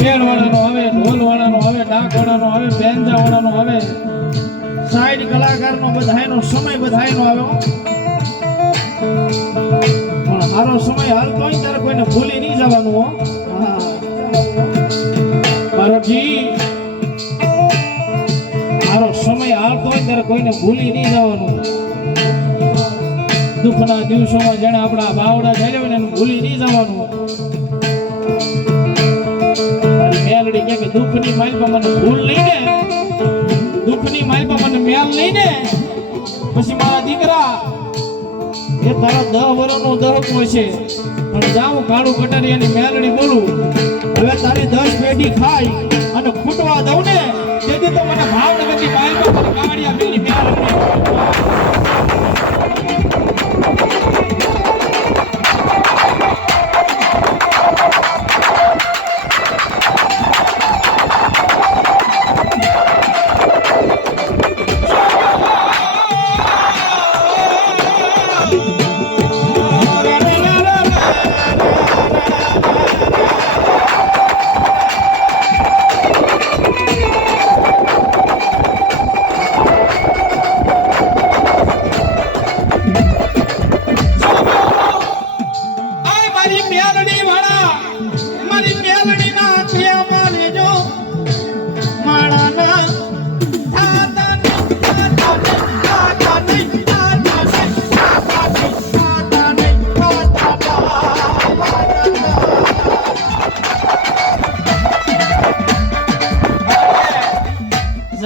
Pad વાળાનો આવે, ઢોલ વાળાનો આવે, ડાક વાળાનો આવે, બેન્જા વાળાનો આવે, સાઈડ કલાકારનો બધાયનો સમય બધાયનો આવે. પણ હારો સમય હાલતો હોય ત્યારે કોઈને ભૂલી નહીં જવાનું હો. બારોજી હારો સમય હાલતો હોય ત્યારે કોઈને ભૂલી નહીં જવાનું. દુઃખના દિવસોમાં જેને આપણા બાવડા થયેલા હોય એને ભૂલી નહીં જવાનું. મેલડી કે દુઃખની માલપા મને ભૂલ નહીં ને, દુઃખની માલપા મને મેલ નહીં ને, પછી મારા દીકરા એ તારા 10 વર્ષનો દહકો છે. અને જાઉં કાળું કટારિયાની મેલડી બોલું, હવે તારી 10 પેઢી ખાઈ અને ખૂટવા દઉં ને તેથી તો મને ભાવનગરની માલપા મને કાવડિયા મેલી મેલડી.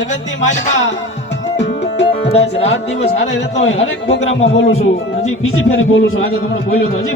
જગતની માલિકા કદાચ રાત દિવસ હારે રહેતો હોય, હરેક પ્રોગ્રામમાં બોલું છું, હજી બીજી ફેરે બોલું છું. આજે તમને બોલ્યો તો હજી